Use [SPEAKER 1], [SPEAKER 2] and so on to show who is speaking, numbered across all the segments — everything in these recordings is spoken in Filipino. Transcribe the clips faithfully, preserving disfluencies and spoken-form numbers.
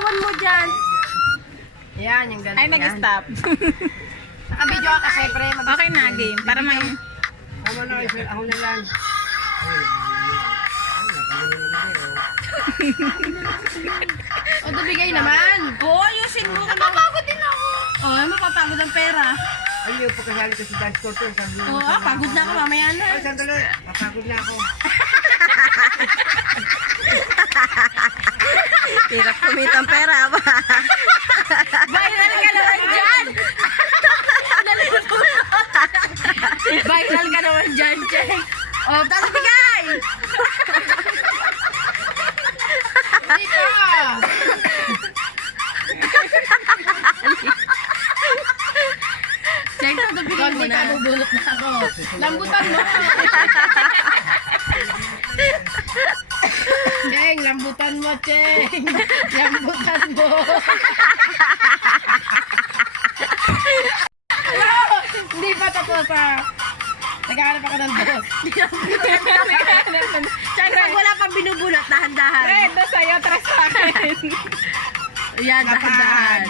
[SPEAKER 1] Iwan mo dyan. Yan, yung ganun.
[SPEAKER 2] Ay, nag-stop.
[SPEAKER 1] Naka-video ka kasi, pre.
[SPEAKER 2] Okay na, game. Para may...
[SPEAKER 3] Tama na, isa, ako na lang.
[SPEAKER 1] O, dumigay naman.
[SPEAKER 2] Oo, ayusin mo.
[SPEAKER 1] Napapagod din ako. O, oh, mapapagod ang pera.
[SPEAKER 3] Ay, yung pagkasali ko si dance culture.
[SPEAKER 1] O, oh, ah, pagod na ako mamaya na.
[SPEAKER 3] Ay, sandali. Papagod na ako.
[SPEAKER 4] Hirap kumitang pera ba?
[SPEAKER 1] Viral ka naman dyan. Viral ka naman dyan, Cheng. O, oh, tapos bigay. Hindi ka. Cheng, tapos bigay mo na. Bubulot na ako. Lambutan mo. Cheng, lambutan mo, Cheng. Lambutan mo. Hindi pa tapos ah. Naghahanap ako ng boss.
[SPEAKER 4] Tsaka pag wala pang binubulot, dahan-dahan.
[SPEAKER 2] Red, na sa'yo, tres sa akin.
[SPEAKER 4] Yan, dahan-dahan.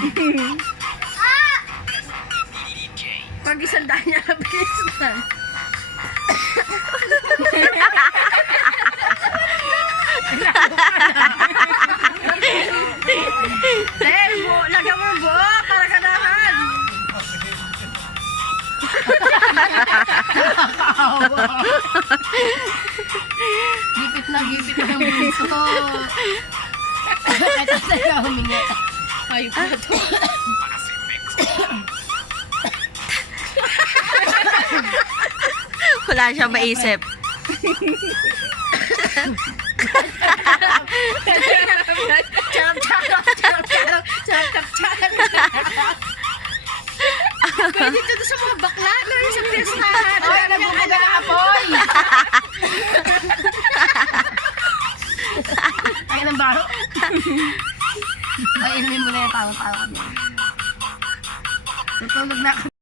[SPEAKER 4] Pag isang dahan niya, bilis na. Eh, buo, lagyan mo ang buo para kadahan.
[SPEAKER 1] Gipit na gipit na yung bunso. Ito sa'yo humingi. Ayun pa ito.
[SPEAKER 4] Wala siyang maisip.
[SPEAKER 1] Charap, charap, charap, charap, charap, charap, charap. Pwede dito sa mga bakla na yung sa piestahan. Ay, nabuka na ang apoy. Ay, ng baro. Ay, inumin mo na yung tao-tao. Tutulog na ako.